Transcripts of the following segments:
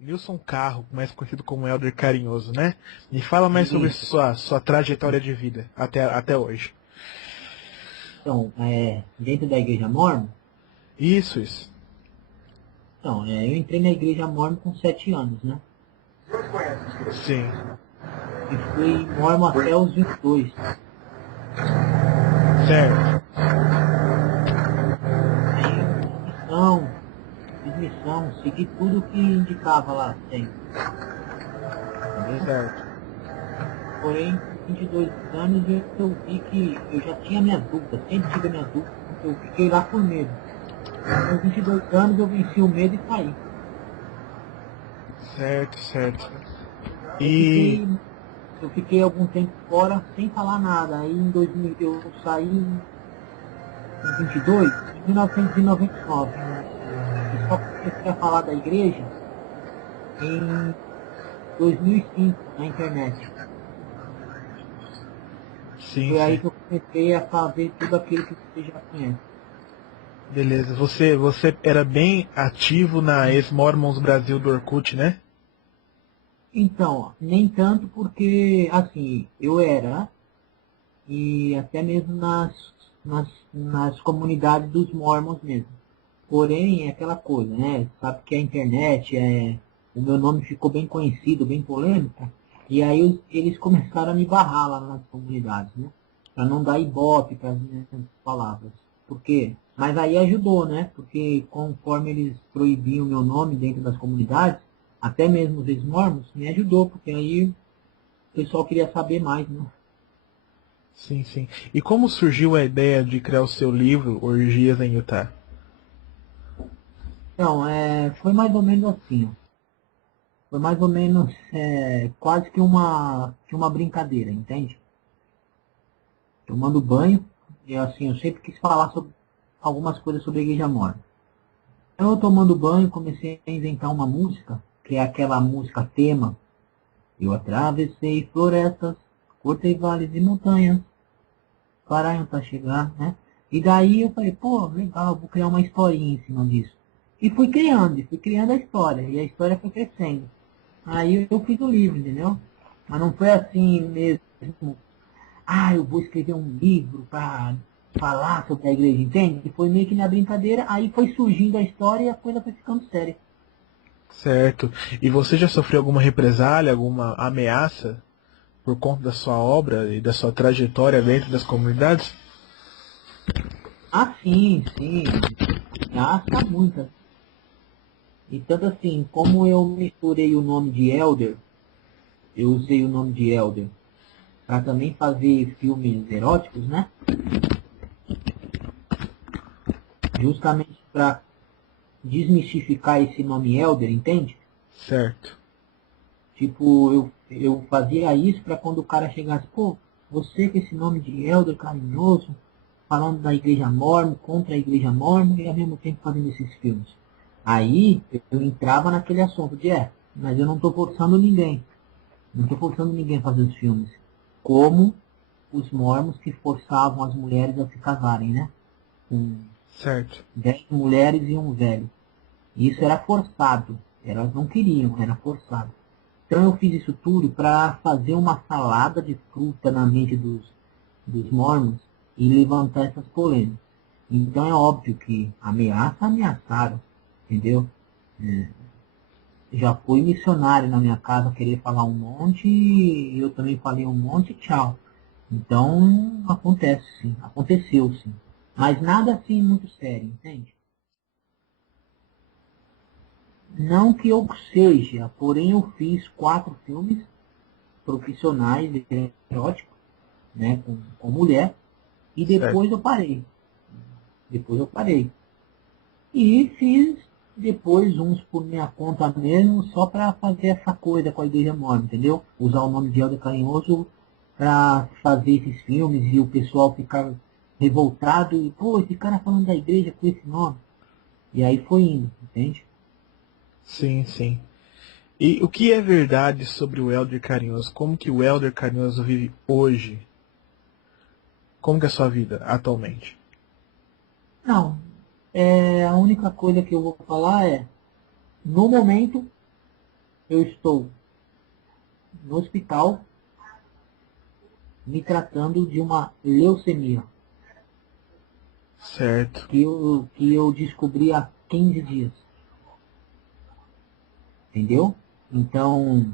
Nilson Carro, mais conhecido como Elder Carinhoso, né? Me fala mais sobre Isso. sua trajetória de vida até hoje. Então, dentro da igreja Mórmon, Isso. então, eu entrei na igreja Mórmon com 7 anos, né? Sim, E fui Mórmon até os 22. certo, Aí eu fiz missão, segui tudo que indicava lá sempre, entendeu? certo. Porém, com 22 anos eu vi que eu já tinha minhas dúvidas, sempre tive minhas dúvidas, eu fiquei lá por medo. Com meus 22 anos eu venci o medo e saí. Certo. Eu E fiquei, eu fiquei algum tempo fora sem falar nada. Aí em 2000 eu saí com 22, em 1999. E só comecei a falar da igreja em 2005, na internet. Foi aí sim. que eu comecei a fazer tudo aquilo que você já conhece. Beleza. Você era bem ativo na ex-Mormons Brasil do Orkut, né? Então, nem tanto porque, assim, eu era, e até mesmo nas comunidades dos mormons mesmo. Porém, é aquela coisa, né? Sabe que a internet, o meu nome ficou bem conhecido, bem polêmico, e aí eles começaram a me barrar lá nas comunidades, né? Para não dar ibope para as minhas palavras. Por quê? Mas aí ajudou, né? Porque conforme eles proibiam o meu nome dentro das comunidades, até mesmo os ex-mormons, me ajudou, porque aí o pessoal queria saber mais, né? Sim. E como surgiu a ideia de criar o seu livro, Orgias em Utah? Então, foi mais ou menos assim, ó. Foi mais ou menos quase que uma brincadeira, entende? Tomando banho, e assim, eu sempre quis falar sobre algumas coisas sobre a Igreja Mormon. Então, eu tomando banho, comecei a inventar uma música, que é aquela música tema. Eu atravessei florestas, cortei vales e montanhas, para onde chegar, né? E daí eu falei, pô, legal, vou criar uma historinha em cima disso. E fui criando a história, e a história foi crescendo. Aí eu fiz o livro, entendeu? Mas não foi assim mesmo, eu vou escrever um livro para falar sobre a igreja, entende? Foi meio que na brincadeira, aí foi surgindo a história e a coisa foi ficando séria. Certo. E você já sofreu alguma represália, alguma ameaça por conta da sua obra e da sua trajetória dentro das comunidades? Ah, sim, ameaça muitas. E tanto assim, como eu misturei o nome de Elder, eu usei o nome de Elder para também fazer filmes eróticos, né? Justamente para desmistificar esse nome Elder, entende? Certo. Tipo, eu fazia isso para quando o cara chegasse, pô, você com esse nome de Elder carinhoso, falando da igreja Mórmon, contra a igreja Mórmon e ao mesmo tempo fazendo esses filmes. Aí eu entrava naquele assunto de, mas eu não estou forçando ninguém. Não estou forçando ninguém a fazer os filmes. Como os mormons que forçavam as mulheres a se casarem, né? Com Certo. 10 mulheres e um velho. Isso era forçado. Elas não queriam, era forçado. Então eu fiz isso tudo para fazer uma salada de fruta na mente dos mormons e levantar essas polêmicas. Então é óbvio que ameaçaram, entendeu? É, já fui missionário na minha casa querer falar um monte e eu também falei um monte, tchau. Então acontece sim, aconteceu sim. Mas nada assim muito sério, entende? Não que eu seja, porém eu fiz 4 filmes profissionais eróticos, né, com mulher, e Certo. depois eu parei. Depois eu parei. E fiz depois uns por minha conta mesmo, só para fazer essa coisa com a igreja mormon, entendeu? Usar o nome de Helder Carinhoso para fazer esses filmes e o pessoal ficar revoltado e, pô, esse cara falando da igreja com esse nome. E aí foi indo, entende? Sim. E o que é verdade sobre o Elder Carinhoso? Como que o Elder Carinhoso vive hoje? Como que é a sua vida atualmente? Não, a única coisa que eu vou falar é, no momento eu estou no hospital me tratando de uma leucemia, Certo. que eu descobri há 15 dias, entendeu? Então,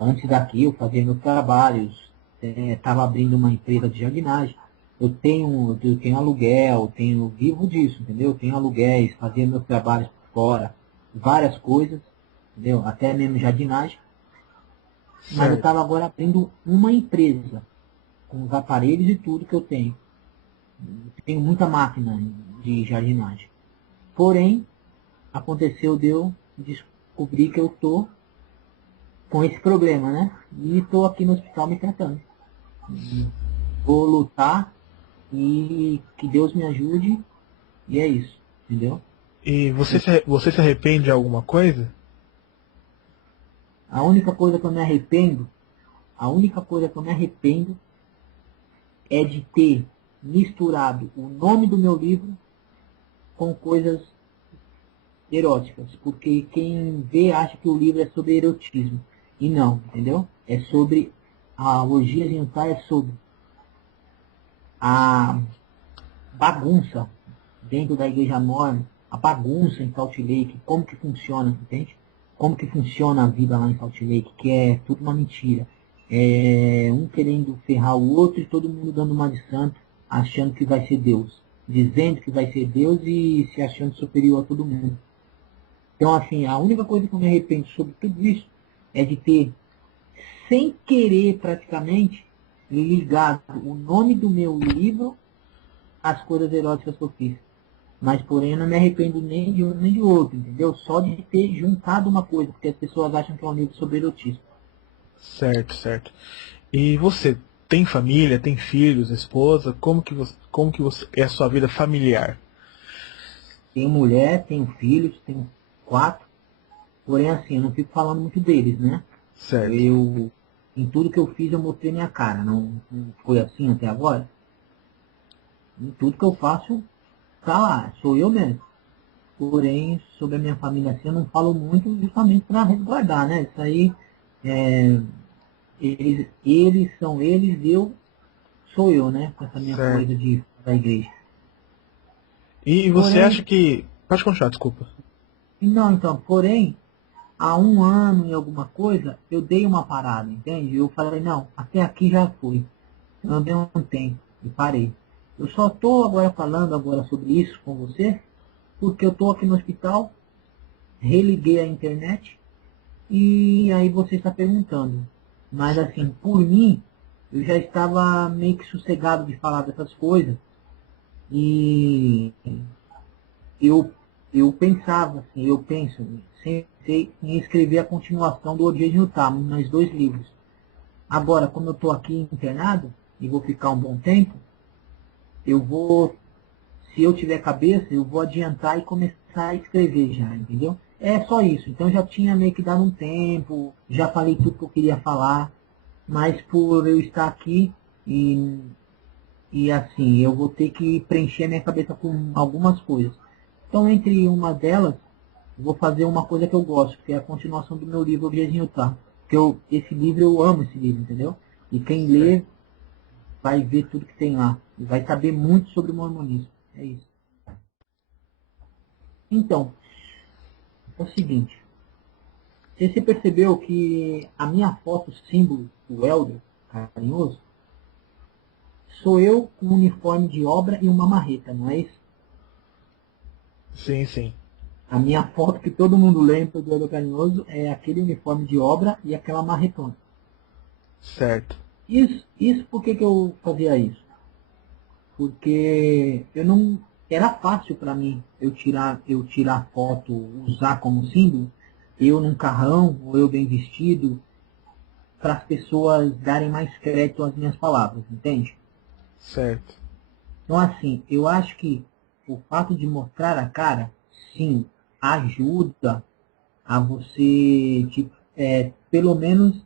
antes daqui eu fazia meus trabalhos, estava abrindo uma empresa de jardinagem, eu tenho aluguel, vivo disso, entendeu? Eu tenho aluguéis, fazia meus trabalhos por fora, várias coisas, entendeu? Até mesmo jardinagem, mas eu Certo. estava agora abrindo uma empresa, com os aparelhos e tudo que eu tenho. Tenho muita máquina de jardinagem. Porém, aconteceu de eu descobrir que eu estou com esse problema, né? E estou aqui no hospital me tratando. Vou lutar e que Deus me ajude. E é isso, entendeu? E Eu- você se arrepende de alguma coisa? a única coisa que eu me arrependo, a única coisa que eu me arrependo é de ter misturado o nome do meu livro com coisas eróticas, porque quem vê acha que o livro é sobre erotismo. E não, entendeu? É sobre a orgia genital, é sobre a bagunça dentro da igreja mormon, a bagunça em Salt Lake, como que funciona, entende? Como que funciona a vida lá em Salt Lake, que é tudo uma mentira. É um querendo ferrar o outro e todo mundo dando uma de santo, achando que vai ser Deus. Dizendo que vai ser Deus e se achando superior a todo mundo. Então, assim, a única coisa que eu me arrependo sobre tudo isso é de ter, sem querer praticamente, ligado o nome do meu livro às coisas eróticas que eu fiz. Mas, porém, eu não me arrependo nem de um nem de outro, entendeu? Só de ter juntado uma coisa, porque as pessoas acham que é um livro sobre erotismo. Certo, certo. E você tem família, tem filhos, esposa? Como que você é a sua vida familiar? Tenho mulher, tenho filhos, tenho 4, porém, assim, eu não fico falando muito deles, né? Certo. Eu, em tudo que eu fiz, eu mostrei minha cara, não foi assim até agora? Em tudo que eu faço, tá lá, sou eu mesmo. Porém, sobre a minha família assim, eu não falo muito justamente para resguardar, né? Isso aí, é, eles são eles, eu sou eu, né? Com essa minha Certo. coisa da igreja. E você Porém, acha que. Pode continuar, desculpa. não, então, porém, há um ano e alguma coisa, eu dei uma parada, entende? Eu falei, não, até aqui já foi. Eu dei um tempo e parei. Eu só estou agora falando agora sobre isso com você, porque eu estou aqui no hospital, religuei a internet. E aí você está perguntando. Mas assim, por mim, eu já estava meio que sossegado de falar dessas coisas. E eu, eu pensava, assim, eu penso, sempre em escrever a continuação do Odiei de Utah, mais 2 livros. Agora, como eu estou aqui internado, e vou ficar um bom tempo, eu vou, se eu tiver cabeça, eu vou adiantar e começar a escrever já, entendeu? É só isso. Então já tinha meio que dado um tempo, já falei tudo que eu queria falar. Mas por eu estar aqui e, e assim, eu vou ter que preencher a minha cabeça com algumas coisas. Então, entre uma delas, eu vou fazer uma coisa que eu gosto, que é a continuação do meu livro Objezinho Tá. Que esse livro, eu amo esse livro, entendeu? E quem Certo. lê vai ver tudo que tem lá. E vai saber muito sobre o mormonismo. É isso. Então, é o seguinte. Você percebeu que a minha foto símbolo do Elder carinhoso sou eu com um uniforme de obra e uma marreta, não é isso? Sim, sim. A minha foto que todo mundo lembra do Elder Carinhoso é aquele uniforme de obra e aquela marretona. Certo. Isso por que eu fazia isso? Porque eu não era fácil para mim eu tirar foto, usar como símbolo, eu num carrão ou eu bem vestido, para as pessoas darem mais crédito às minhas palavras, entende? Certo. Então, assim, eu acho que o fato de mostrar a cara, sim, ajuda a você, tipo, pelo menos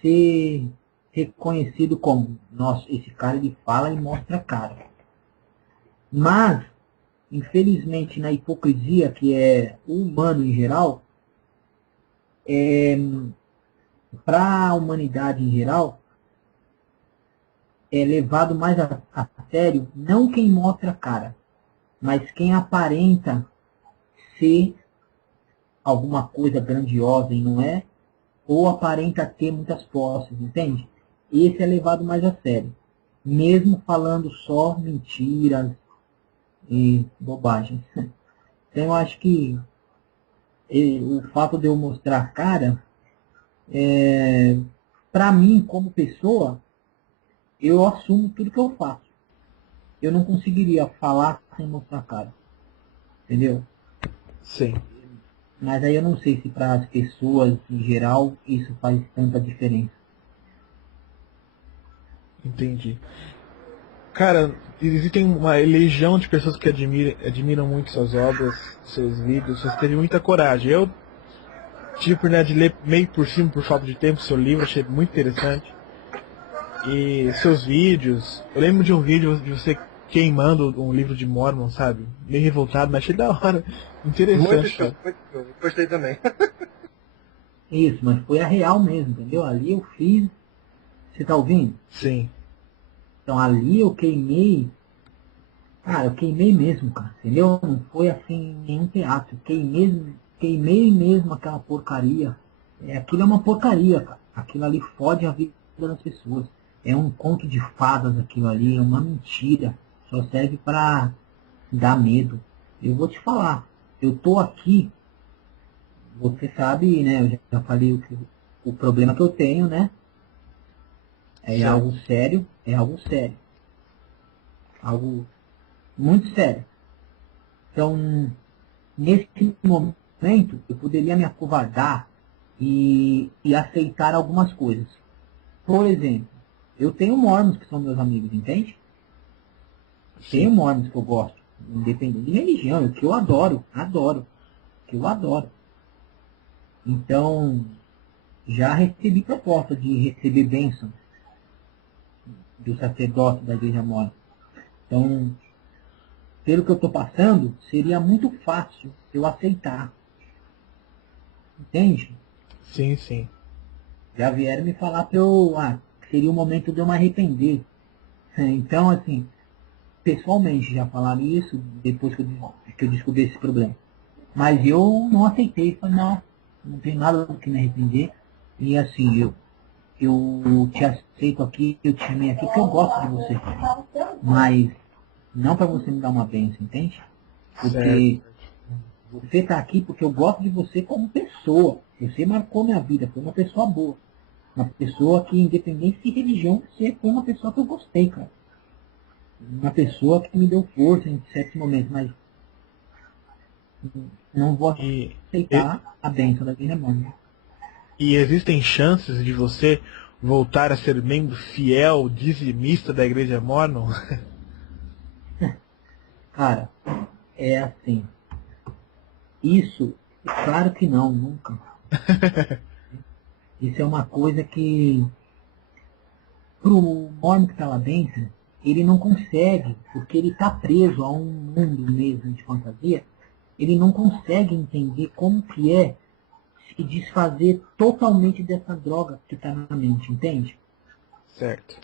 ser reconhecido como, nossa, esse cara ele fala e mostra a cara. Mas, infelizmente, na hipocrisia que é o humano em geral, Para a humanidade em geral, é levado mais a sério não quem mostra a cara, mas quem aparenta ser alguma coisa grandiosa e não é, ou aparenta ter muitas posses, entende? Esse é levado mais a sério, mesmo falando só mentiras e bobagens. Então eu acho que o fato de eu mostrar a cara, para mim, como pessoa, eu assumo tudo que eu faço. Eu não conseguiria falar sem mostrar a cara, entendeu? Sim, Mas aí eu não sei se para as pessoas em geral isso faz tanta diferença. entendi. Cara, existem uma legião de pessoas que admiram muito suas obras, seus vídeos. Você teve muita coragem. Eu tive a oportunidade de ler meio por cima, por falta de tempo, seu livro, achei muito interessante. E seus vídeos. Eu lembro de um vídeo de você queimando um livro de Mormon, sabe? Meio revoltado, mas achei da hora. Muito Interessante, show, cara. muito show. Gostei também. Isso, mas foi a real mesmo, entendeu? Ali eu fiz. Você tá ouvindo? Sim, Então ali eu queimei. Cara, eu queimei mesmo, cara. Entendeu? Não foi assim nenhum teatro. Queimei mesmo aquela porcaria. Aquilo é uma porcaria, cara. Aquilo ali fode a vida das pessoas. É um conto de fadas aquilo ali, é uma mentira. Só serve para dar medo. Eu vou te falar. Eu tô aqui, você sabe, né? Eu já falei o problema que eu tenho, né? É certo. algo sério, é algo sério. Algo muito sério. Então, nesse momento, eu poderia me acovardar e aceitar algumas coisas. Por exemplo, eu tenho mormons que são meus amigos, entende? Tenho Sim, mormons que eu gosto, independente de religião, que eu adoro, que eu adoro. Então, já recebi proposta de receber bênção do sacerdote da igreja mormon. Então, pelo que eu estou passando, seria muito fácil eu aceitar, entende? sim, sim. Já vieram me falar que seria o momento de eu me arrepender. Então, assim, pessoalmente já falaram isso depois que eu descobri esse problema. Mas eu não aceitei, falei, não, não tem nada do que me arrepender. E assim, eu te aceito aqui, eu te chamei aqui porque eu gosto de você. Mas não para você me dar uma bênção, entende? Certo. Porque você está aqui porque eu gosto de você como pessoa. Você marcou minha vida, foi uma pessoa boa. Uma pessoa que, independente de religião, você foi uma pessoa que eu gostei, cara. Uma pessoa que me deu força em certos momentos, mas não vou E, e, aceitar a bênção da Igreja Mormon. e existem chances de você voltar a ser membro fiel, dizimista da Igreja Mormon? Cara, é assim. Isso, claro que não, nunca. Isso é uma coisa que, pro Mormon que está lá dentro, ele não consegue, porque ele está preso a um mundo mesmo de fantasia, ele não consegue entender como que é se desfazer totalmente dessa droga que está na mente, entende? Certo.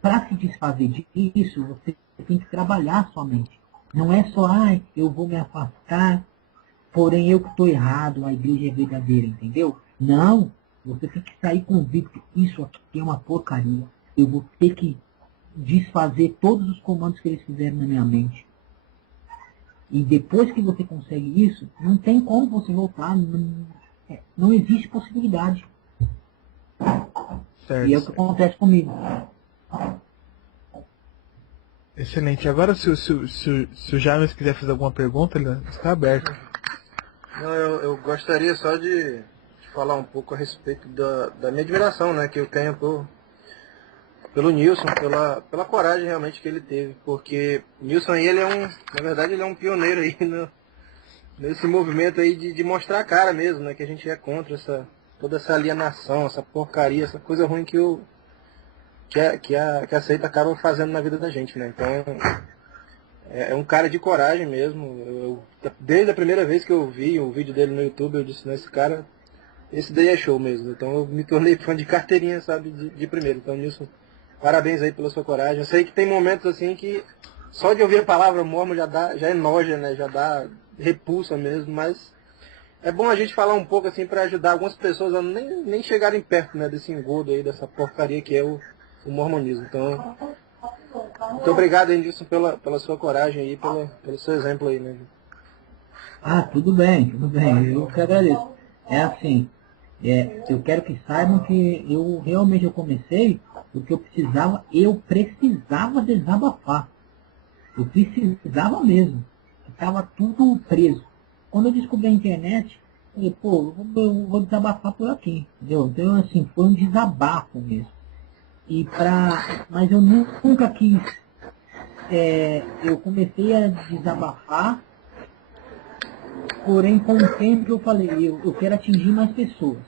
Para se desfazer disso, você tem que trabalhar a sua mente. Não é só, eu vou me afastar, porém eu que estou errado, a igreja é verdadeira, entendeu? Não, você tem que sair convicto, isso aqui é uma porcaria. Eu vou ter que desfazer todos os comandos que eles fizeram na minha mente. E depois que você consegue isso, não tem como você voltar, não existe possibilidade. E Certo, é o que certo. acontece comigo. Excelente. Agora, se o James quiser fazer alguma pergunta, ele está aberto. Não, eu gostaria só de falar um pouco a respeito da minha admiração, né, que eu tenho pelo Nilson, pela coragem realmente que ele teve, porque o Nilson aí, na verdade, ele é um pioneiro aí nesse movimento aí de mostrar a cara mesmo, né, que a gente é contra toda essa alienação, essa porcaria, essa coisa ruim que a seita acaba fazendo na vida da gente, né, então é um cara de coragem mesmo. Desde a primeira vez que eu vi o vídeo dele no YouTube, eu disse, não, esse cara esse daí é show mesmo. Então eu me tornei fã de carteirinha, sabe, de primeiro. Então, Nilson, parabéns aí pela sua coragem. Eu sei que tem momentos assim que só de ouvir a palavra mormon já é noja, né? Já dá repulsa mesmo, mas é bom a gente falar um pouco assim para ajudar algumas pessoas a nem chegarem perto, né, desse engodo aí, dessa porcaria que é o mormonismo. Então, muito obrigado aí, Nilson, pela sua coragem aí, pelo seu exemplo aí, né? Ah, tudo bem, tudo bem. Eu que agradeço. É assim, eu quero que saibam que eu realmente eu comecei porque eu precisava desabafar. Eu precisava mesmo. Estava tudo preso. Quando eu descobri a internet, eu falei, pô, eu vou desabafar por aqui, entendeu? Então, assim, foi um desabafo mesmo. Mas eu nunca quis. Eu comecei a desabafar, porém, com o tempo eu falei, eu quero atingir mais pessoas.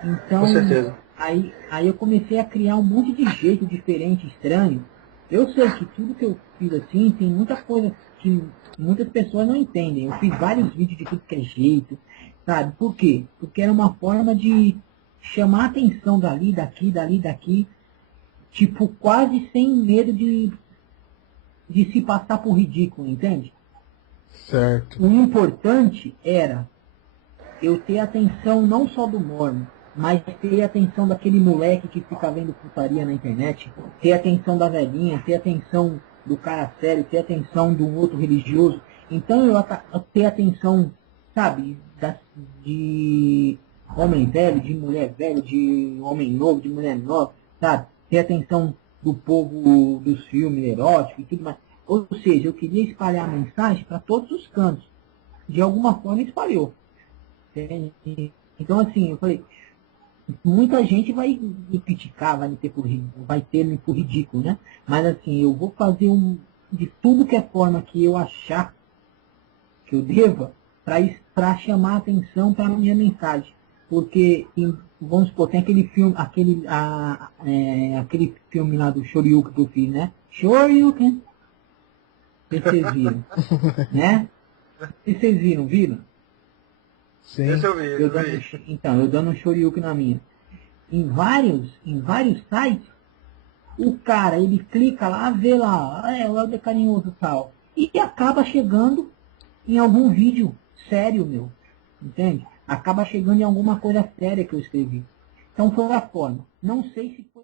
Com Então, certeza. aí eu comecei a criar um monte de jeito diferente, estranho. Eu sei que tudo que eu fiz assim, tem muita coisa que muitas pessoas não entendem. Eu fiz vários vídeos de tudo que é jeito, sabe? Por quê? Porque era uma forma de chamar a atenção dali, daqui, tipo, quase sem medo de se passar por ridículo, entende? Certo. O importante era eu ter a atenção não só do mormon, mas ter a atenção daquele moleque que fica vendo putaria na internet, ter a atenção da velhinha, ter a atenção do cara sério, ter a atenção de um outro religioso. Então eu ter a atenção, sabe, de homem velho, de mulher velha, de homem novo, de mulher nova, sabe? Ter a atenção do povo dos filmes eróticos e tudo mais. Ou seja, eu queria espalhar a mensagem para todos os cantos. De alguma forma espalhou. Entende? Então, assim, eu falei, muita gente vai me criticar, vai ter me por ridículo, né? Mas, assim, eu vou fazer de tudo que é forma que eu achar que eu deva para chamar a atenção para a minha mensagem. Porque, vamos supor, tem aquele filme, aquele filme lá do Shoryuken que eu fiz, né? Shoryuken. Não sei se vocês viram, né? E vocês viram? Sim. Esse eu vi, Eu dando um shoryuken na minha. Em vários sites, o cara, ele clica lá, vê lá, o Helder Carinhoso e tal. E acaba chegando em algum vídeo sério, meu. Entende? Acaba chegando em alguma coisa séria que eu escrevi. Então foi a forma. Não sei se foi